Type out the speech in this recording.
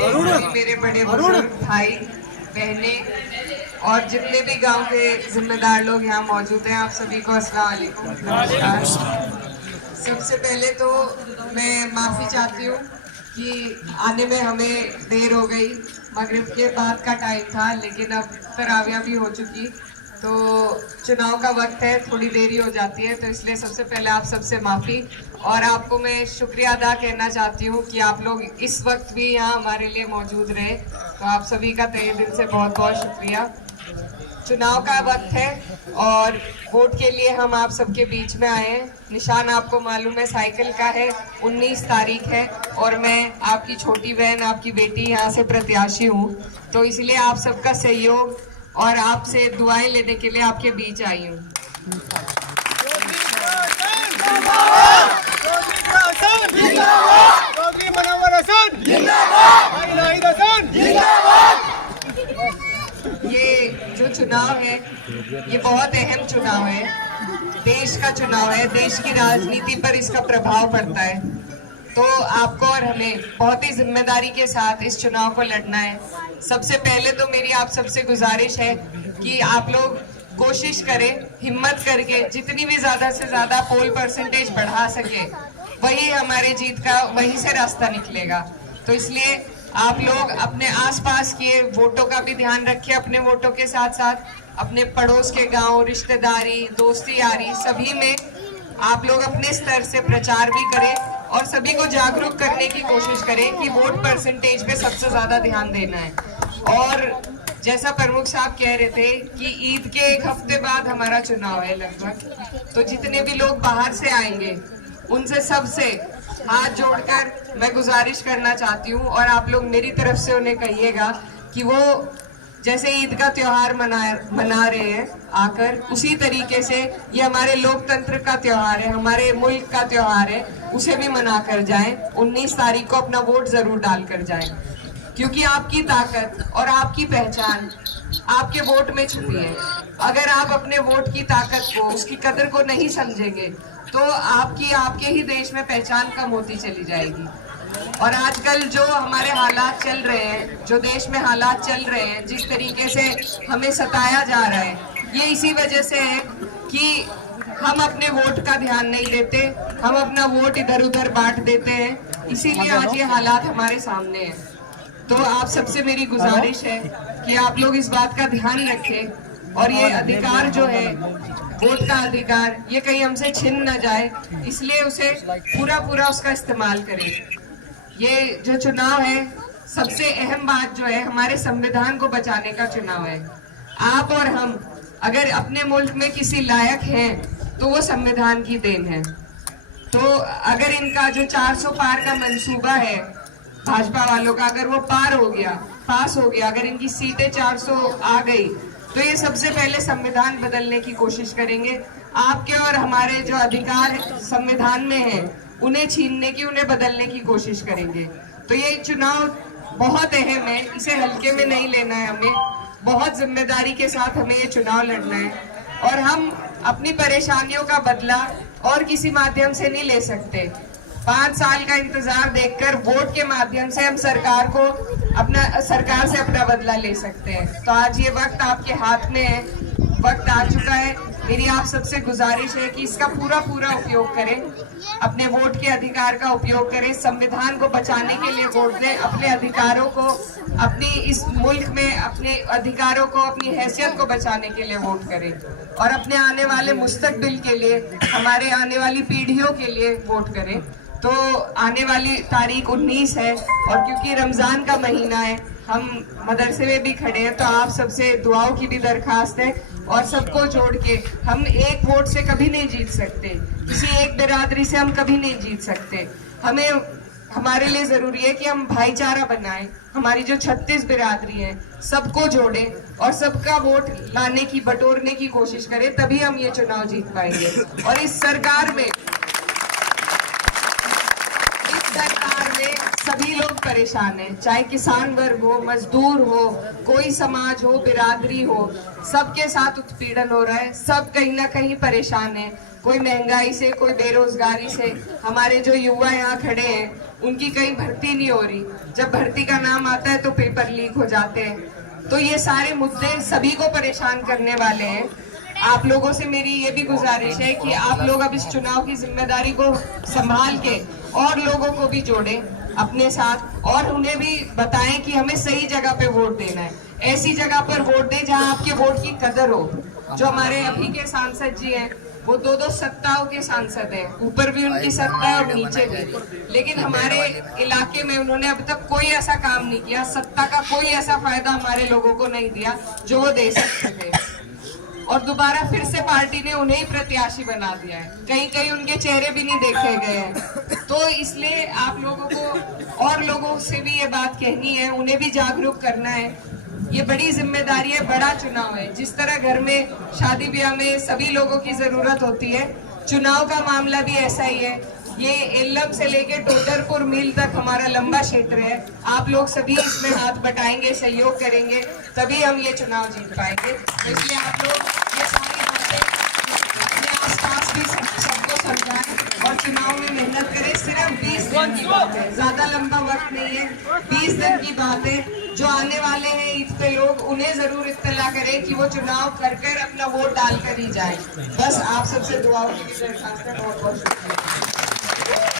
सभी मेरे बड़े बुजुर्ग भाई बहने और जितने भी गांव के जिम्मेदार लोग यहाँ मौजूद हैं, आप सभी को अस्सलाम वालेकुम, नमस्कार। सबसे पहले तो मैं माफ़ी चाहती हूँ कि आने में हमें देर हो गई। मगरिब के बाद का टाइम था, लेकिन अब तरावियाँ भी हो चुकी, तो चुनाव का वक्त है, थोड़ी देरी हो जाती है, तो इसलिए सबसे पहले आप सबसे माफ़ी। और आपको मैं शुक्रिया अदा कहना चाहती हूँ कि आप लोग इस वक्त भी यहाँ हमारे लिए मौजूद रहे, तो आप सभी का तहे दिल से बहुत बहुत शुक्रिया। चुनाव का वक्त है और वोट के लिए हम आप सबके बीच में आए हैं। निशान आपको मालूम है साइकिल का है, 19 तारीख है और मैं आपकी छोटी बहन, आपकी बेटी यहाँ से प्रत्याशी हूँ, तो इसलिए आप सबका सहयोग और आपसे दुआएं लेने के लिए आपके बीच आई हूँ। ये जो चुनाव है ये बहुत अहम चुनाव है, देश का चुनाव है, देश की राजनीति पर इसका प्रभाव पड़ता है, तो आपको और हमें बहुत ही जिम्मेदारी के साथ इस चुनाव को लड़ना है। सबसे पहले तो मेरी आप सबसे गुजारिश है कि आप लोग कोशिश करें, हिम्मत करके जितनी भी ज्यादा से ज्यादा पोल परसेंटेज बढ़ा सके, वही हमारे जीत का वहीं से रास्ता निकलेगा। तो इसलिए आप लोग अपने आसपास के वोटों का भी ध्यान रखें, अपने वोटों के साथ साथ अपने पड़ोस के गांव, रिश्तेदारी, दोस्ती यारी सभी में आप लोग अपने स्तर से प्रचार भी करें और सभी को जागरूक करने की कोशिश करें कि वोट परसेंटेज पे सबसे ज्यादा ध्यान देना है। और जैसा प्रमुख साहब कह रहे थे कि ईद के एक हफ्ते बाद हमारा चुनाव है लगभग, तो जितने भी लोग बाहर से आएंगे उनसे सबसे हाथ जोड़कर मैं गुजारिश करना चाहती हूँ और आप लोग मेरी तरफ से उन्हें कहिएगा कि वो जैसे ईद का त्योहार मना रहे हैं आकर, उसी तरीके से ये हमारे लोकतंत्र का त्योहार है, हमारे मुल्क का त्योहार है, उसे भी मना कर जाएं। 19 तारीख को अपना वोट जरूर डाल कर जाएं, क्योंकि आपकी ताकत और आपकी पहचान आपके वोट में छुपी है। अगर आप अपने वोट की ताकत को, उसकी कदर को नहीं समझेंगे तो आपके ही देश में पहचान कम होती चली जाएगी। और आजकल जो हमारे हालात चल रहे हैं, जो देश में हालात चल रहे हैं, जिस तरीके से हमें सताया जा रहा है, ये इसी वजह से है कि हम अपने वोट का ध्यान नहीं देते, हम अपना वोट इधर उधर बांट देते हैं, इसीलिए आज ये हालात हमारे सामने हैं। तो आप सबसे मेरी गुजारिश है कि आप लोग इस बात का ध्यान रखें और ये अधिकार जो है, वोट का अधिकार, ये कहीं हमसे छिन न जाए, इसलिए उसे पूरा उसका इस्तेमाल करें। ये जो चुनाव है, सबसे अहम बात जो है, हमारे संविधान को बचाने का चुनाव है। आप और हम अगर अपने मुल्क में किसी लायक हैं तो वो संविधान की देन है। तो अगर इनका जो 400 पार का मंसूबा है भाजपा वालों का, अगर वो पार हो गया, पास हो गया, अगर इनकी सीटें 400 आ गई, तो ये सबसे पहले संविधान बदलने की कोशिश करेंगे। आपके और हमारे जो अधिकार संविधान में हैं, उन्हें छीनने की, उन्हें बदलने की कोशिश करेंगे। तो ये चुनाव बहुत अहम है, इसे हल्के में नहीं लेना है, हमें बहुत जिम्मेदारी के साथ हमें ये चुनाव लड़ना है। और हम अपनी परेशानियों का बदला और किसी माध्यम से नहीं ले सकते। 5 साल का इंतजार देखकर वोट के माध्यम से हम सरकार से अपना बदला ले सकते हैं। तो आज ये वक्त आपके हाथ में है, वक्त आ चुका है। मेरी आप सबसे गुजारिश है कि इसका पूरा उपयोग करें, अपने वोट के अधिकार का उपयोग करें, संविधान को बचाने के लिए वोट दें, अपने अधिकारों को, अपनी इस मुल्क में अपने अधिकारों को, अपनी हैसियत को बचाने के लिए वोट करें और अपने आने वाले मुस्तकबिल के लिए, हमारे आने वाली पीढ़ियों के लिए वोट करें। तो आने वाली तारीख 19 है और क्योंकि रमज़ान का महीना है, हम मदरसे में भी खड़े हैं, तो आप सबसे दुआओं की भी दरखास्त है और सबको जोड़ के हम एक वोट से कभी नहीं जीत सकते, किसी एक बिरादरी से हम कभी नहीं जीत सकते। हमारे लिए जरूरी है कि हम भाईचारा बनाएं, हमारी जो 36 बिरादरी है सबको जोड़ें और सबका वोट लाने की, बटोरने की कोशिश करें, तभी हम ये चुनाव जीत पाएंगे। और इस सरकार में सभी लोग परेशान हैं, चाहे किसान वर्ग हो, मजदूर हो, कोई समाज हो, बिरादरी हो, सबके साथ उत्पीड़न हो रहा है, सब कहीं ना कहीं परेशान हैं। कोई महंगाई से, कोई बेरोजगारी से। हमारे जो युवा यहाँ खड़े हैं उनकी कहीं भर्ती नहीं हो रही, जब भर्ती का नाम आता है तो पेपर लीक हो जाते हैं। तो ये सारे मुद्दे सभी को परेशान करने वाले हैं। आप लोगों से मेरी ये भी गुजारिश है कि आप लोग अब इस चुनाव की जिम्मेदारी को संभाल के और लोगों को भी जोड़ें अपने साथ, और उन्हें भी बताएं कि हमें सही जगह पे वोट देना है। ऐसी जगह पर वोट दें जहां आपके वोट की कदर हो। जो हमारे अभी के सांसद जी हैं वो दो सत्ताओं के सांसद हैं, ऊपर भी उनकी सत्ता है और नीचे भी, लेकिन हमारे इलाके में उन्होंने अब तक कोई ऐसा काम नहीं किया, सत्ता का कोई ऐसा फायदा हमारे लोगों को नहीं दिया जो वो दे सकते थे। और दोबारा फिर से पार्टी ने उन्हें ही प्रत्याशी बना दिया है, कहीं कहीं उनके चेहरे भी नहीं देखे गए हैं। तो इसलिए आप लोगों को और लोगों से भी ये बात कहनी है, उन्हें भी जागरूक करना है। ये बड़ी जिम्मेदारी है, बड़ा चुनाव है। जिस तरह घर में शादी ब्याह में सभी लोगों की जरूरत होती है, चुनाव का मामला भी ऐसा ही है। ये एल्लम से लेके टोडरपुर मील तक हमारा लंबा क्षेत्र है। आप लोग सभी इसमें हाथ बटाएंगे, सहयोग करेंगे, तभी हम ये चुनाव जीत पाएंगे। तो इसलिए आप लोग ये सारी बातें अपने आसपास भी सबको समझाएं और चुनाव में मेहनत करें। सिर्फ 20 दिन की बात है, ज्यादा लंबा वक्त नहीं है, 20 दिन की बात है। जो आने वाले हैं ईद पे लोग, उन्हें जरूर इत्तला करें कि वो चुनाव कर अपना वोट डालकर ही जाए। बस आप सबसे दुआओं की दरखास्त है। बहुत बहुत शुक्रिया।